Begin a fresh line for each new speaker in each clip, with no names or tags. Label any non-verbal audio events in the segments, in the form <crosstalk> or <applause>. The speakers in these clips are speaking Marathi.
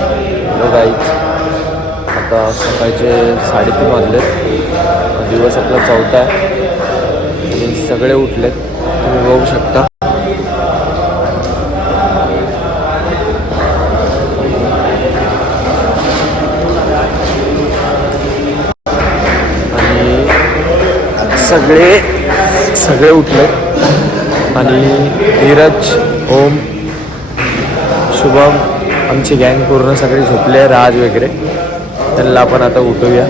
हॅलो गाईच आता सकाळचे साडेतीन वाजलेत. दिवस आपला चौथा आहे. आणि सगळे उठलेत. तुम्ही बघू शकता. आणि सगळे सगळे उठलेत. आणि धीरज ओम शुभम आमची गँग पूर्ण सगळी झोपले राज वगैरे. त्यांना आपण आता उठूया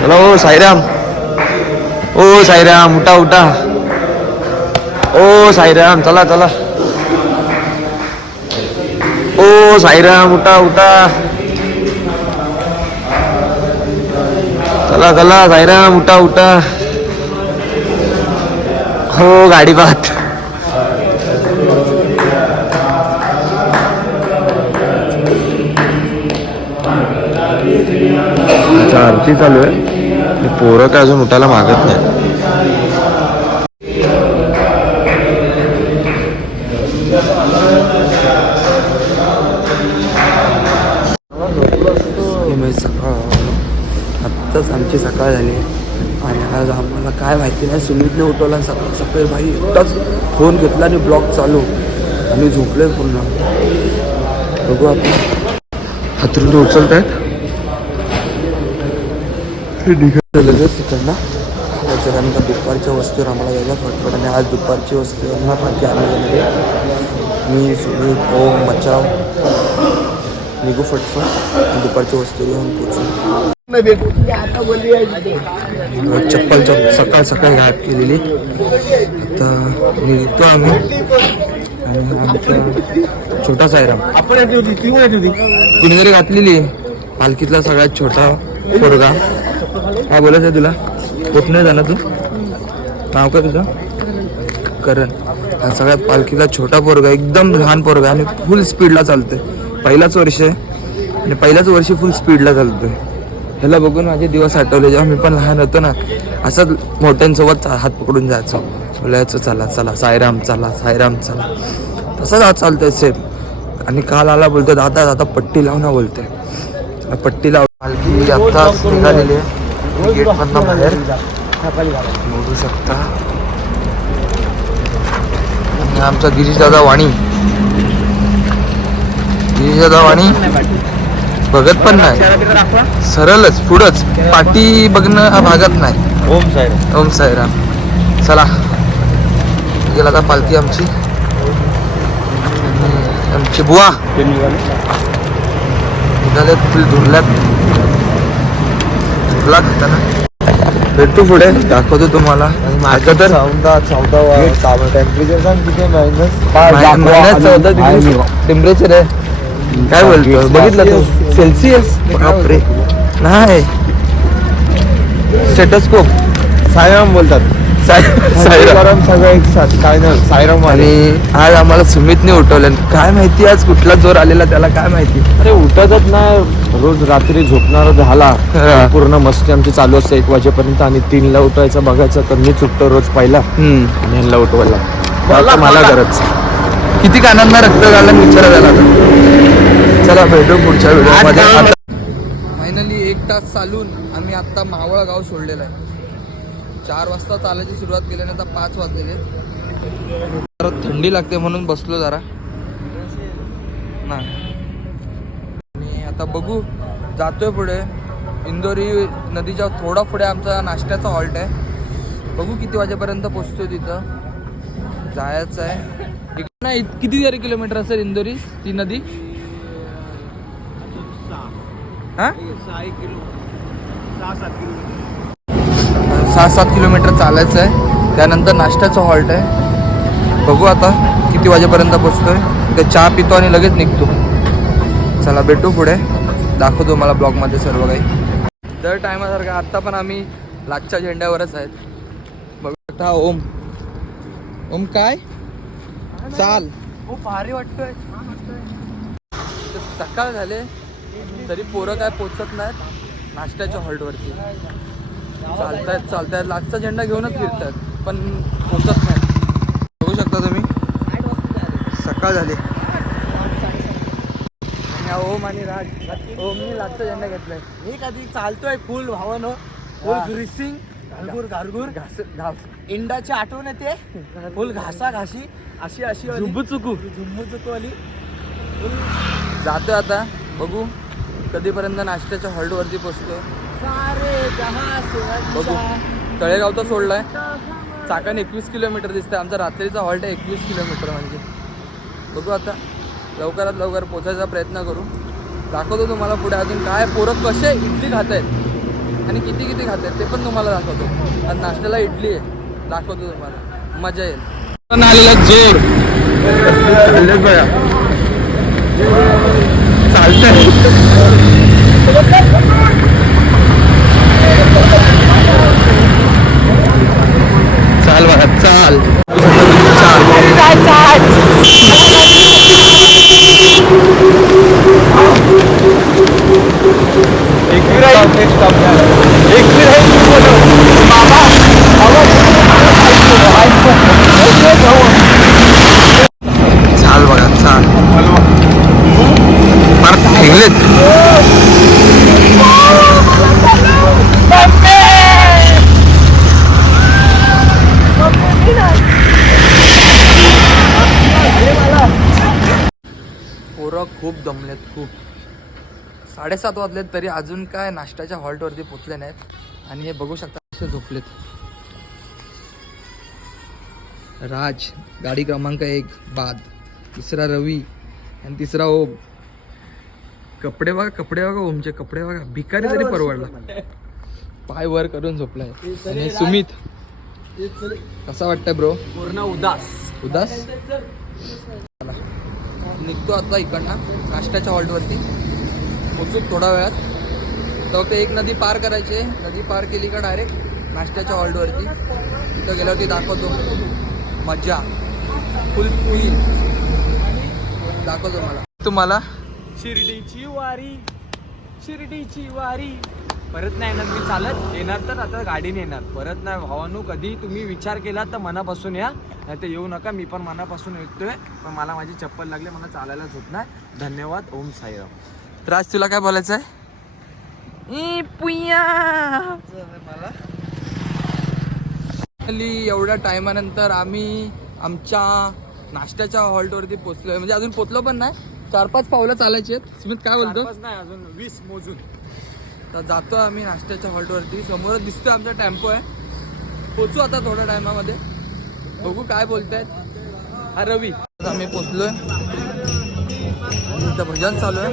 चला ओ साईराम. ओ साईराम उठा उठा. ओ साईराम चला चला. ओ साईराम उठा उठा. चला चला साईराम उठा उठा. हो गाडी पाहत. आता आरती चालू आहे? पोरं काय अजून उठायला मागत नाही सकाळ आत्ताच आमची सकाळ झाली आणि आज आम्हाला काय माहिती नाही सुमितने उठवला सकाळ सकाळी भाई एकटाच फोन घेतला आणि ब्लॉक चालू. आम्ही झोपलोय पूर्ण. बघू आता. हातरून उचलत आहेत लगेच तिकडनं. त्याच्यानंतर दुपारच्या वस्तूवर आम्हाला यायला फटफट आणि आज दुपारची वस्तू बाकी आम्ही गेलेले मी सुमित ओम मचाव निघू फटफट दुपारच्या वस्तू येऊन पोचू चप्पल चप सकाळ सकाळ घाट केलेली. आता निघतो आम्ही. आणि आमचा छोटा सायराम. कुणीतरी घातलेली. पालखीतला सगळ्यात छोटा पोरगा. काय बोलायचं आहे तुला? कुठून जाणार तू? नाव काय तुझं? करण. हा सगळ्यात पालखीला छोटा पोरगा एकदम लहान पोरगा आणि फुल स्पीडला चालतोय. पहिलाच वर्ष आहे आणि पहिल्याच वर्षी फुल स्पीडला चालतोय. ह्याला बघून माझे दिवस आठवले जेव्हा मी पण लहान होतो ना असंच मोठ्यांसोबत हात पकडून जायचो. बोलायचं चला चला सायराम चला सायराम चला. तसंच आज चालतंय सेम आणि काल आला बोलतोय दादा दादा पट्टी लावून बोलतोय. पट्टी लाव. पालखी आत्ताच निघालेली आहे. गेट मधनं बाहेर बघू शकता. आणि आमचा गिरीश दादा वाणी. गिरीश दादा वाणी. बघत पण नाही. सरळच पुढंच. पाठी बघणं हा भागत नाही.
ओम साहेब
ओम साईराम. चला. गेला आता पालखी आमची. आमची बुवा. निघाल्यात फुल धुरला खाताना भेटू पुढे दाखवतो तुम्हाला. आता तर
चौदा चौदा टेम्परेचर सांग किती
मा- महिन्यात चौदा डिग्री टेम्परेचर आहे. काय बोलतो बघितलं तू? सेल्सिअस बापरे. नाही. स्टेटस्कोप
सायराम बोलतात.
साईराम
सगळं एक साथ काय नाही सायराम
आणि आज आम्हाला सुमितने उठवलं. काय माहिती आज कुठला जोर आलेला त्याला काय माहिती?
अरे उठतच नाही. रोज रात्री झोपणार झाला.
हा.
पूर्ण मस्ती आमची चालू असते. एक वाजेपर्यंत आणि तीनला उठायचं बघायचं तर मी चुकतो रोज पहिला.
हम्म.
आणि उठवायला. आता मला गरज.
किती कानांना रक्त घालून विचारा झाला चला भेटू पुढच्या व्हिडिओ फायनली एक तास चालून आम्ही आता मावळ गाव सोडलेलं आहे. चार वाजता चालायची सुरुवात केल्याने आता पाच वाजलेले जरा थंडी लागते म्हणून बसलो जरा. नाही. आणि आता बघू जातोय पुढे. इंदोरी नदीच्या थोडा पुढे आमचा नाश्त्याचा हॉल्ट आहे. बघू किती वाजेपर्यंत पोचतोय तिथं. जायचं आहे. नाही किती तरी किलोमीटर असेल इंदोरी ती नदी? हा? सहा सात किलोमीटर. चालायचं आहे. त्यानंतर नाश्त्याचं हॉल्ट आहे. बघू आता किती वाजेपर्यंत पोचतोय. ते चहा पितो आणि लगेच निघतो. चला भेटू पुढे. दाखवतो मला ब्लॉगमध्ये सर्व काही. दर टायमासारखं आत्ता पण आम्ही लाचच्या झेंड्यावरच आहेत. बघू शकता ओम. ओम काय? चाल.
भारी वाटतोय.
सकाळ झाले. तरी पोरं काय पोचत नाहीत. नाश्त्याच्या हॉल्टवरती. चालतायत चालतायत. लागचा झेंडा घेऊनच फिरतात पण पोचत नाहीत. बघू शकता तुम्ही. सकाळ झाली. ओम आणि राज. ओमनी लाटचा झेंडा घेतलाय.
मी कधी चालतोय फुल भावानं फुल. ग्रिसिंग घारगुर घारगुर.
घास घास.
इंडाची आठवण येते. फुल घासा घाशी अशी अशी
झुंबू चुकू.
झुंबू चुकवली
जातो आता. बघू. कधीपर्यंत नाश्त्याच्या हॉल्टवरती पोचतो. बघू. तळेगाव तर सोडलाय. चाकाने एकवीस किलोमीटर दिसतंय. आमचा रात्रीचा हॉल्ट आहे एकवीस किलोमीटर म्हणजे. बघू आता. लवकरात लवकर पोचायचा प्रयत्न करू. दाखवतो तुम्हाला पुढे अजून काय पोरं कसे इडली खात आहेत आणि किती किती खात आहेत ते पण तुम्हाला दाखवतो. आणि नाश्त्याला इडली आहे. दाखवतो तुम्हाला. मजा येईल. आलेला जोर. चालतंय. <laughs> चाल बघा चाल चाल साडेसात वाजलेत तरी अजून काय नाश्त्याच्या हॉल्टवरती पोचले नाहीत. आणि हे बघू शकता कसे झोपलेत. राज गाडी क्रमांक एक बाद. तिसरा रवी आणि तिसरा ओम. कपडे बघा कपडे बघा ओमचे कपडे बघा. भिकारी तरी परवडला. पाय वर करून झोपलाय. आणि सुमित. कसा वाटतंय ब्रो
पूर्ण उदास.
उदास? निघतो आता इकडनं नाश्त्याच्या हॉल्टवरती. पोचू थोड्या वेळात. तर ते एक नदी पार करायची आहे. नदी पार केली का डायरेक्ट नाश्त्याच्या हॉल्डवरती तिथं गेल्यावरती दाखवतो. मजा फुल फुल. दाखवतो मला. तुम्हाला?
शिर्डीची वारी. शिर्डीची वारी. परत नाही येणार मी चालत. येणार तर आता गाडीने येणार. परत नाही. भावानू कधी तुम्ही विचार केला तर मनापासून या. नाही तर येऊ नका. मी पण मनापासून येतोय. पण मला माझी चप्पल लागली. मला चालायलाच होत नाही. धन्यवाद. ओम साईराम.
राज तुला काय बोलायचं आहे Finally, एवढ्या टायमानंतर आम्ही आमच्या नाश्त्याच्या हॉल्टवरती पोचलोय. म्हणजे अजून पोचलो पण नाही. चार पाच पावलं चालायची आहेत. स्मित काय बोलतो?
नाही अजून वीस मोजून.
तर जातो आम्ही नाश्त्याच्या हॉल्टवरती. समोरच दिसतोय आमचा टेम्पो आहे. पोचू आता थोड्या टायमामध्ये. बघू काय बोलतायत. हा रवी आता आम्ही पोचलोय. इथं भजन चालू आहे.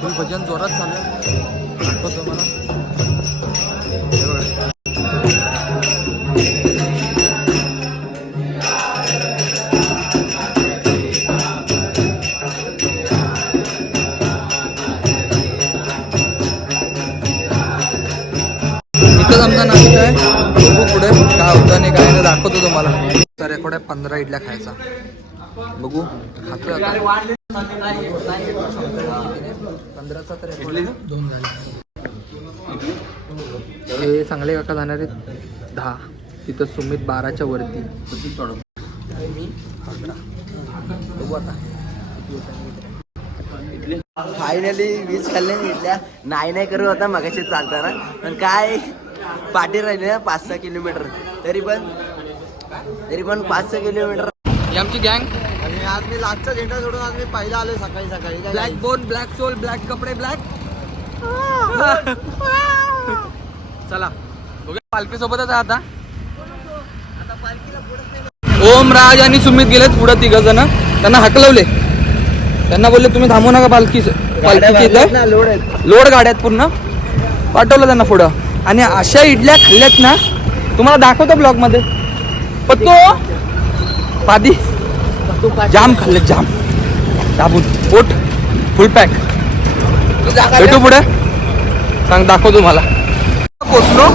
फुल भजन जोरात चालू आहे. दाखवतो मला हे बघा. इथंच आमचा नाश्ता आहे. बघू पुढे काय होतं नाही काय नाही. दाखवतो तुम्हाला. तर रेकॉर्ड आहे पंधरा इडल्या खायचा. बघू. खातो आता. पंधराचा तर रेकॉर्ड आहे दोन झाले हे चांगले काका जाणार आहेत दहा. तिथं सुमित बाराच्या वरती. मी बघू आता.
फायनली वीज खाल्ले इथल्या नाही नाही करू होता मगाशी चालताना पण काय पाठी राहिली ना पाच सहा किलोमीटर. तरी पण तरी पण पाच सहा किलोमीटर.
आमची गँग
आज मी लास्टचा झेंडा सोडून आज मी पहिला आलोय सकाळी सकाळी.
Black bone black soul black कपडे ब्लॅक <laughs> चला. पालखी सोबतच आता. ओम राज आणि सुमित गेलेत पुढे तिघ जण. त्यांना हकलवले. त्यांना बोलले तुम्ही थांबू नका पालखी पालखीची इथं.
लोड
गाड्यात पूर्ण. पाठवलं त्यांना पुढं. आणि अशा इडल्या खाल्ल्यात ना तुम्हाला दाखवतो ब्लॉगमध्ये पत्तो! पादी. जाम खाल्ले जाम. दाबून. पोट फुल पॅक भेटू पुढे? सांग दाखवतो मला पोचलो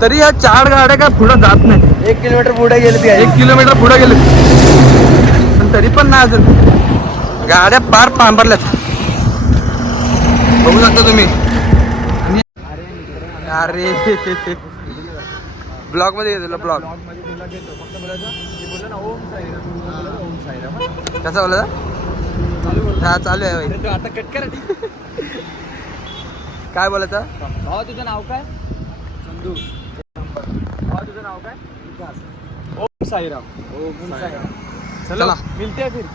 तरी या चार गाड्या काय पुढे जात नाही
एक किलोमीटर पुढे गेले ते
एक किलोमीटर पुढे गेले. पण तरी पण नाही अजून. गाड्या पार पांबरल्यात बघू शकता तुम्ही. अरे <laughs> ब्लॉग. मध्ये घेतलं ब्लॉग
बोलायचं
कसा बोला हा चालू आहे भाई
आता कट कर.
काय बोलत
भावा तुझं नाव काय? चंदू. भावा तुझं नाव काय? विकास. ओम साईराम. ओम साईराम.
चला
मिलते फिर.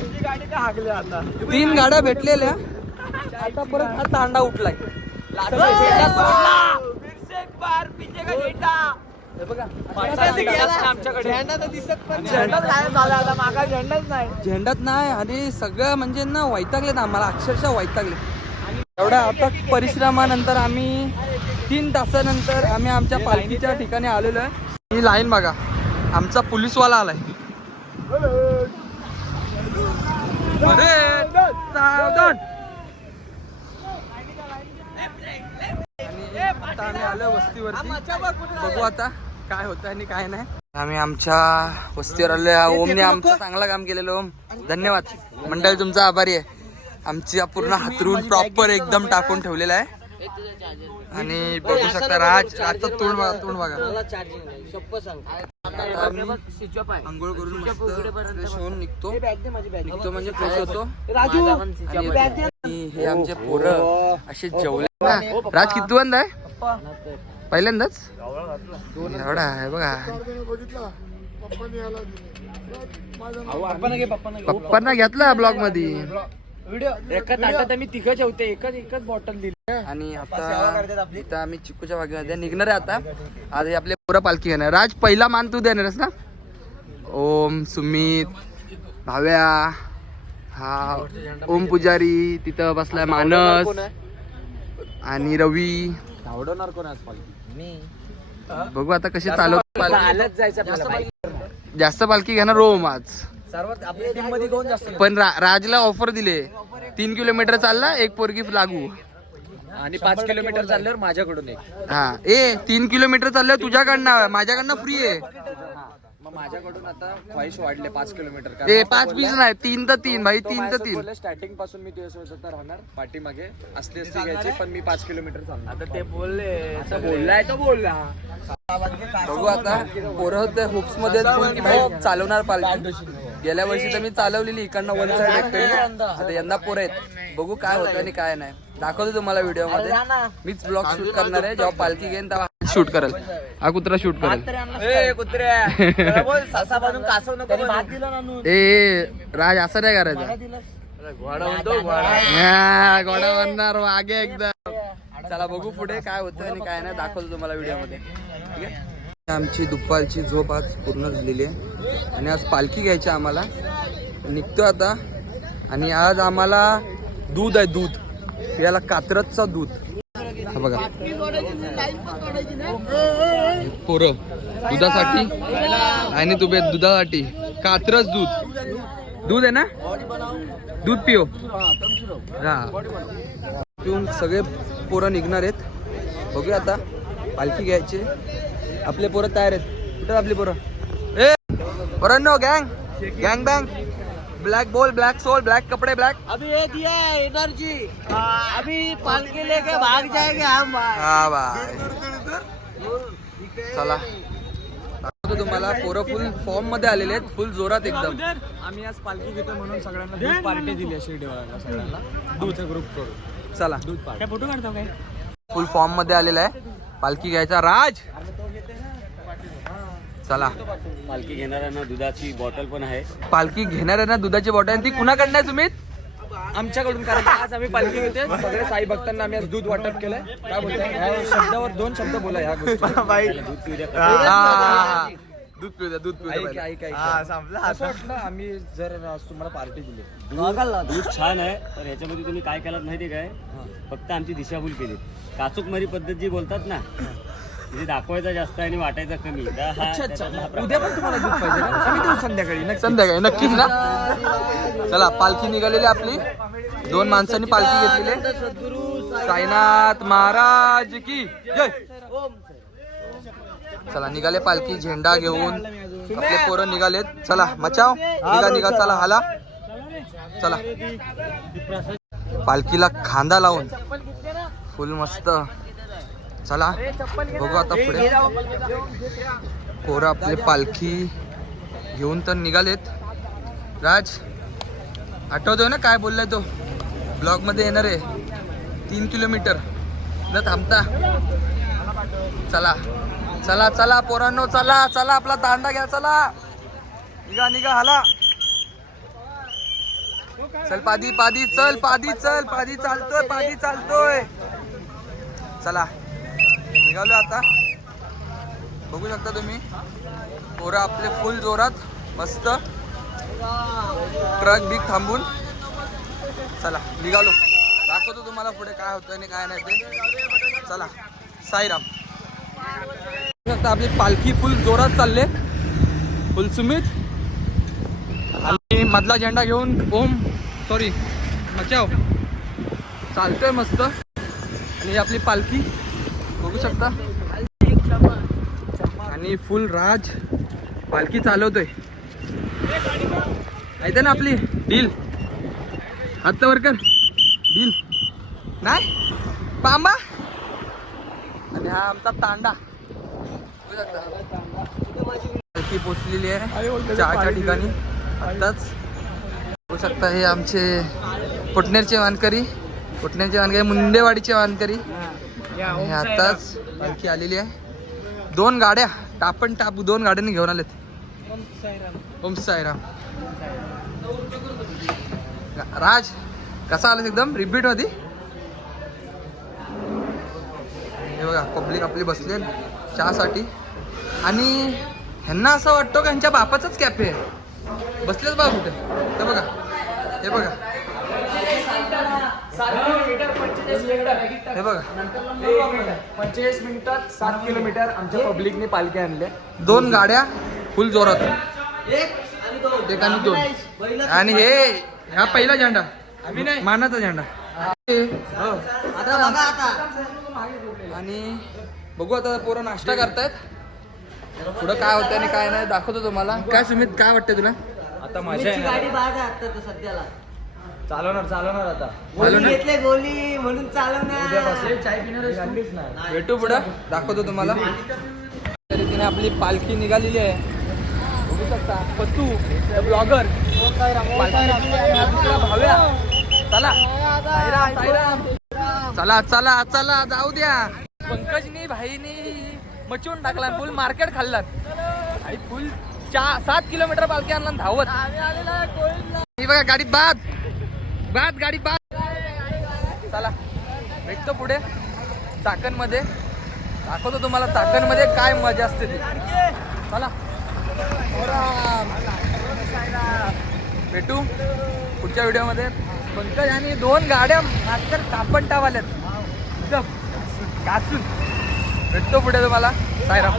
तुझी गाडी तर हागले आता?
तीन गाड्या भेटलेल्या.
आता परत हा तांडा उठलाय.
झेंडाच नाही. आणि सगळं म्हणजे ना वैतागले ना आम्हाला अक्षरशः वैतागले. एवढ्या आता परिश्रमानंतर आम्ही तीन तासानंतर आम्ही आमच्या पालखीच्या ठिकाणी आलेलो आहे. ही लाईन बघा. आमचा पोलीसवाला आलाय. सावधान. आता आम्ही आलो वस्तीवरती. बघू आता काय होतं आणि काय नाही. आम्ही आमच्या वस्तीवर आलो ओमने आमचं चांगलं काम केलेलं ओम. धन्यवाद. मंडळ तुमचा आभारी आहे. आमची पूर्ण हातरून प्रॉपर एकदम टाकून ठेवलेला आहे. आणि बघू शकता राज राजचं तोंड बघा तोंड बघा. आंघोळ करून फ्रेश होऊन निघतो. निघतो म्हणजे फ्रेश होतो. आणि हे आमचे पोरं असे जेवले. ना राज किती बंद आहे? पहिल्यांदाच? एवढा आहे बघा. पप्पांना घेतला ब्लॉगमध्ये
एका ताटात आम्ही तिघं जेवते. एकच एकच बॉटल दिली.
आणि आता इथं आम्ही चिकूच्या बागेमध्ये निघणार आहे आता. आज आपले पोरं पालखी घेणार. राज पहिला मान तू देणारस ना? ओम सुमित भाव्या हा ओम पुजारी तिथं बसलाय मानस आणि रवी.
धावडवणार कोण आज पालखी?
बघू आता कशी चालव
चालत जायचं आपल्याला.
जास्त पालखी घेणार. ओम आज.
सर्वात आपल्या टीममध्ये कोण जास्त
पण रा- राजला ऑफर दिले. तीन किलोमीटर चालला एक पोरगी लागू.
आणि पाच किलोमीटर चालल्यावर माझ्याकडून एक.
हा. ए तीन किलोमीटर चाललं तुझ्याकडनं माझ्याकडनं फ्री आहे.
माझ्याकडून आता ख्वाहिश वाढले पाच किलोमीटर.
ए पाच पीस नाही तीन तर तीन भाई तीन तर तीन.
स्टार्टिंगपासून मी तुझ्यासोबत आता राहणार पाठीमागे असली असली घ्यायची पण मी पाच किलोमीटर चालणार. आता ते बोलले बोललाय तो बोलला.
बघू आता पोरं होते हुप्समध्ये भाई चालवणार पालखी. गेल्या वर्षी तर मी चालवलेली इकडनं वन साइड एकट्याने आता यंदा पोरं आहेत. बघू काय होतं आणि काय नाही. दाखवतो तुम्हाला व्हिडिओमध्ये. मीच ब्लॉग शूट करणार आहे जेव्हा पालखी घेईन तेव्हा. शूट करेल. हा कुत्रा शूट करेल.
कुत्र्या <laughs> बोल सासा बांधून कासव नको
ए ए, राज असं नाही करायचं. घोडा बनणार मागे एकदा. चला बघू पुढे काय होतं आणि काय नाही. दाखवतो तुम्हाला व्हिडिओमध्ये ठीक आहे? आमची दुपारची झोप आज पूर्ण झालेली आहे. आणि आज पालखी घ्यायची आम्हाला. निघतो आता. आणि आज आम्हाला दूध आहे दूध. याला कात्रजचा दूध. हा बघा. पोरं दुधासाठी? आणि तुम्ही दुधासाठी. कात्रच दूध. दूध आहे ना? दूध पिओ. हा. पिऊन सगळे पोरं निघणार आहेत. बघूया आता. पालखी घ्यायची. आपले पोरं तयार आहेत. कुठं आपली पोरं? ए! पोरांनो गँग गँग bang black ball black soul black कपडे ब्लॅक
अभी ये दिया है एनर्जी अभी पालकी लेके भाग जाएंगे हम
हा बाय चला. तुम्हाला पोरं फुल फॉर्ममध्ये आलेले आहेत फुल जोरात एकदम.
आम्ही आज पालखी घेतो म्हणून सगळ्यांना दूध पार्टी दिली आहे शिर्डीवाल्यांना सगळ्यांना. दूध ग्रुप करून
चला.
दूध पार्टी काय फोटो काढतो काय?
फुल फॉर्ममध्ये आलेला आहे. पालखी घ्यायचा. राज! चला.
पालखी घेणाऱ्यांना दुधाची बॉटल पण आहे.
पालखी घेणार आहे ना दुधाची बॉटल ती कुणाकडनं आहे सुमित?
आमच्याकडून कारण की आज आम्ही पालखी घेते सगळे साई भक्तांना आम्ही आज दूध वाटप केलंय. काय बोलताय? ह्या शब्दावर दोन शब्द बोला ह्या गोष्टी <laughs>
हा. दूध पिऊ द्या दूध पिऊ द्या
ऐक
पहिला.
ऐक ऐक. असं वाटलं आम्ही जर आज तुम्हाला पार्टी दिली.
दूध छान आहे तर याच्यामध्ये तुम्ही काय केलात माहिती काय? फक्त आमची दिशाभूल केली. काचूकमारी पद्धत जी बोलतात ना म्हणजे दाखवायचा जास्त आणि वाटायचा कमी. तर हा-
अच्छा अच्छा.
त्याच्यातला हा प्रकार.
उद्या पण तुम्हाला दूध पाहिजे. का? आम्ही देऊ संध्याकाळी नक्की
संध्याकाळी नक्कीच ना. चला पालखी निघालेली आपली. दोन माणसांनी पालखी घेतलेली साईनाथ महाराज की जय. चला निघाले पालखी झेंडा घेऊन. आपले पोरं निघालेत. चला मचाव. निघा निघा चला हाला. चला. पालखीला खांदा लावून. फुल मस्त. चला बघू आता पुढे. पोरं आपली पालखी घेऊन तर निघालेत. राज आठवतोय ना काय बोललाय तो? ब्लॉकमध्ये येणार. आहे तीन किलोमीटर. न थांबता. चला चला चला पोरांनो चला चला आपला तांडा घ्या चला. निघा निघा हाला. चल पादी पादी चल पादी चल पादी चालतोय पादी चालतोय. चला. निघालो आता. बघू शकता तुम्ही. पोरं आपले फुल जोरात मस्त. ट्रक बीक थांबून. चला निघालो. दाखवतो तुम्हाला पुढे काय होतं आणि काय नाही ते. चला साईराम. बघू शकता आपली पालखी फुल जोरात चालले. फुल सुमित. आणि मधला झेंडा घेऊन ओम सॉरी मचाव चालतोय मस्त. आणि आपली पालखी. बघू शकता. आणि फुल राज पालखी चालवतोय. माहिती ना आपली? डील हात वर कर. डील नाही? पांबा? आणि हा आमचा तांडा. पालखी पोचलेली आहे. चहाच्या ठिकाणी. आत्ताच. बघू शकता हे आमचे पुटनेरचे वानकरी. पुटनेरचे वानकरी मुंडेवाडीचे वानकरी. हे आताच पालखी आलेली आहे. दोन गाड्या टापण टाप दोन गाड्यांनी घेऊन आलेत. ओम साईराम. राज कसा आला एकदम? रिपीटमध्ये हे बघा पब्लिक आपली बसले चहासाठी. आणि ह्यांना असं वाटतं का ह्यांच्या बापाचाच कॅफे आहे. बसलेच बा कुठे? हे बघा हे बघा. हे बघा.
पंचेचाळीस मिनिटात सात किलोमीटर आमच्या पब्लिकने पालखी आणल्या
दोन गाड्या फुल जोरात. एक आणि दोन. आणि हे ह्या पहिला झेंडा. मानाचा झेंडा. हो. आणि बघू आता पोरं नाश्ता करतायत. पुढं काय होतं आणि काय नाही दाखवतो तुम्हाला. काय सुमित काय वाटतं तुला?
आता मजा आहे.
गाडी सध्याला.
चालवणार चालवणार आता.
गोली? घेतले गोली म्हणून चालवणार.
चाय पिणार
भेटू पुढं? दाखवतो तुम्हाला. रीतीने आपली पालखी निघालेली आहे. बघू शकता. पत्तू ब्लॉगर भाव्या. चला. साईराम साईराम. चला चला चला. जाऊ द्या. पंकजनी भाईनी मचवून टाकला फुल मार्केट खाल्लात. आणि फुल चार सात किलोमीटर पालखी आणला आणि धावत. ही बघा गाडी बाद. बाद गाडी बाद चला भेटतो पुढे. चाकणमध्ये. दाखवतो तुम्हाला चाकणमध्ये काय मजा असते ती. चला. भेटू पुढच्या व्हिडिओमध्ये. पंकज आणि दोन गाड्या मात्र टापण टावाल्यात एकदम घासून. भेटतो पुढे तुम्हाला. सायराम.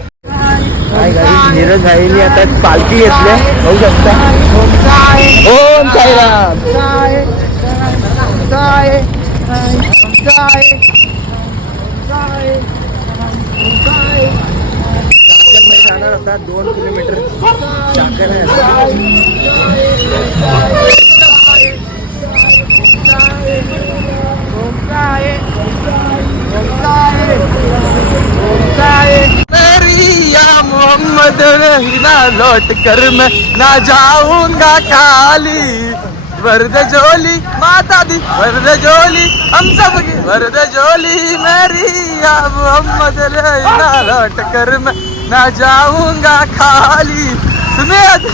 नीरज भाईनी आता पालखी घेतली. बघू शकता. ओम साईराम चाकणमध्ये जाणार आता दोन किलोमीटर चाकण आहे आता.
मेरी या मोहम्मद ना लौट कर मैं ना जाऊंगा खाली वर्द जोली माता दी वर्द जोली हम सब की वर्द जोली मेरी या मोहम्मद ना लौट कर मैं ना जाऊंगा खाली। सुमित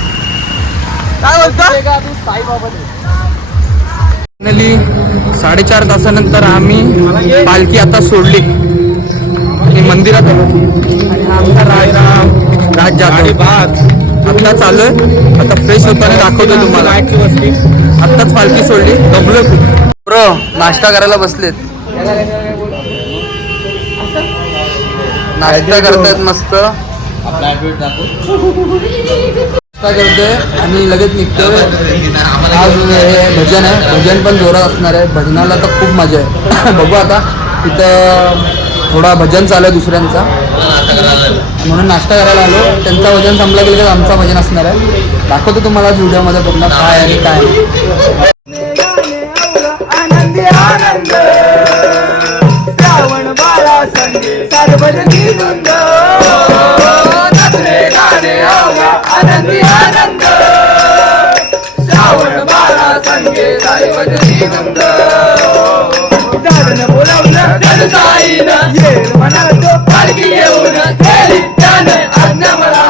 काय बोलतो? फायनली साडेचार तासानंतर आम्ही पालखी आता सोडली. आणि मंदिरात आलो. आणि आमचा रायराम राज जाधव. आत्ता चालू आहे. आता फ्रेश होताना दाखवतो तुम्हाला. आत्ताच पालखी सोडली. दमलो ब्रो नाश्ता करायला बसलेत. नाश्ता करतायत मस्त. नाश्ता करतोय आणि लगेच निघतोय. आज हे भजन आहे. भजन पण जोरात असणार आहे. भजनाला तर खूप मजा आहे. <coughs> बघू आता. तिथं थोडा भजन चालू आहे दुसऱ्यांचा. म्हणून नाश्ता करायला आलो. त्यांचा भजन संपला गेलं तर आमचा भजन असणार आहे. दाखवतो तुम्हाला व्हिडिओमध्ये पूर्ण काय आणि काय
श्रावण बाळा जनताईनं येईल म्हणालो पालखी येऊन केली त्यानं आज्ञा मला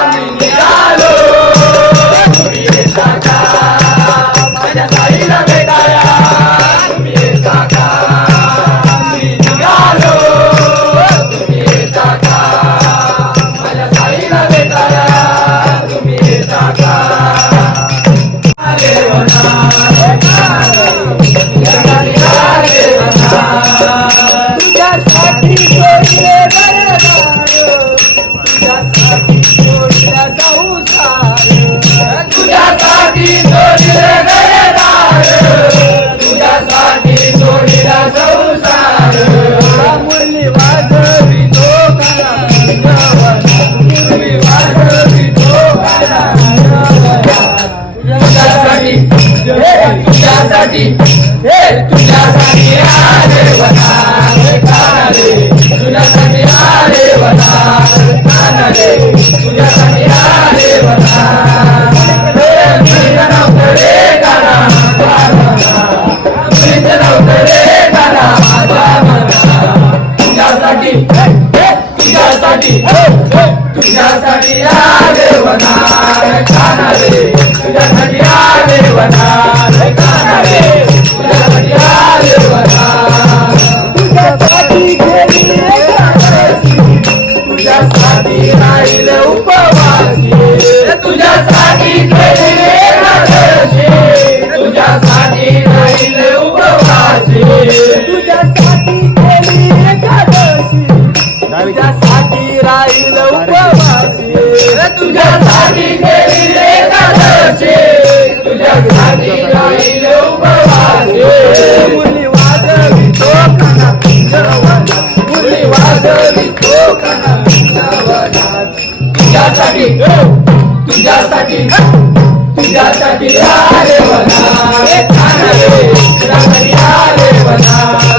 तुझ्यासाठी देवता तुझ्यासाठी एकादशी. तुझ्यासाठी राहील उपवासी. तुझ्यासाठी गेली एकादशी. तुझ्यासाठी राहील उपवासी. मुली वाजवी तो काना पिंजरवना मुली वाजवी तो काना पिंजरवना तुझ्यासाठी तुझ्यासाठी तुझ्यासाठी आले वना रे काना रे तुझ्यासाठी आले वना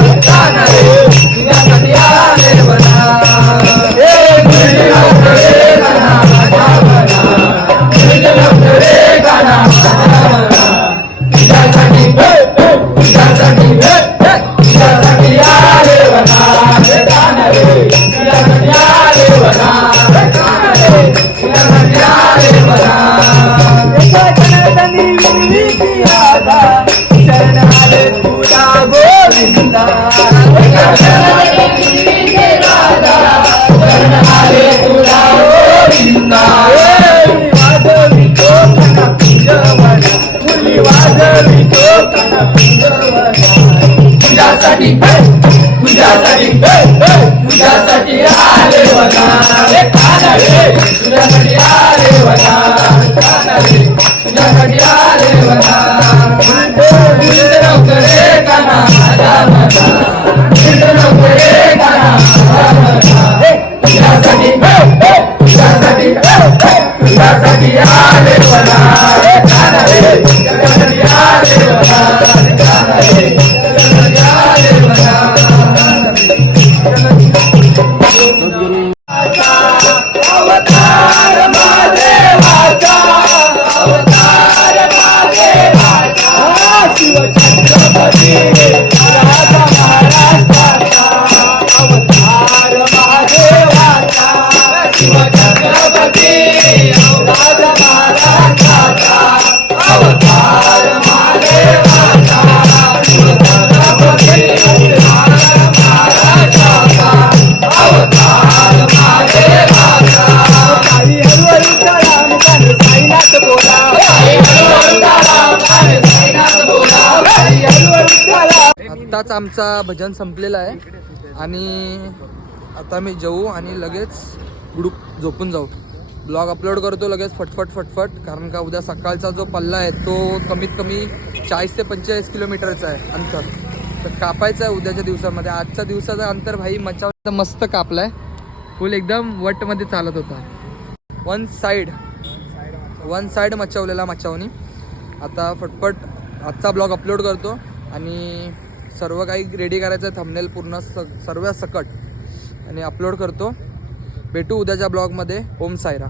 आत्ताच आमचा भजन संपलेला आहे. आणि आता मी जाऊ आणि लगेच ग्रुप झोपून जाऊ. ब्लॉग अपलोड करतो लगेच फटफट फटफट कारण का उद्या सकाळचा जो पल्ला आहे तो कमीत कमी चाळीस ते पंचेचाळीस किलोमीटरचा आहे अंतर. तर कापायचं आहे उद्याच्या दिवसामध्ये. आजच्या दिवसाचा अंतर भाई मच्छा मस्त कापलाय. फुल एकदम वटमध्ये चालत होता. वन साईड वन साईड मचावलेला मचावनी आता फटफट आजचा ब्लॉग अपलोड करतो. आणि सर्व काही रेडी करायचं आहे थंबनेल पूर्ण स सर्व सकट. आणि अपलोड करतो. भेटू उद्याच्या ब्लॉगमध्ये ओम सायरा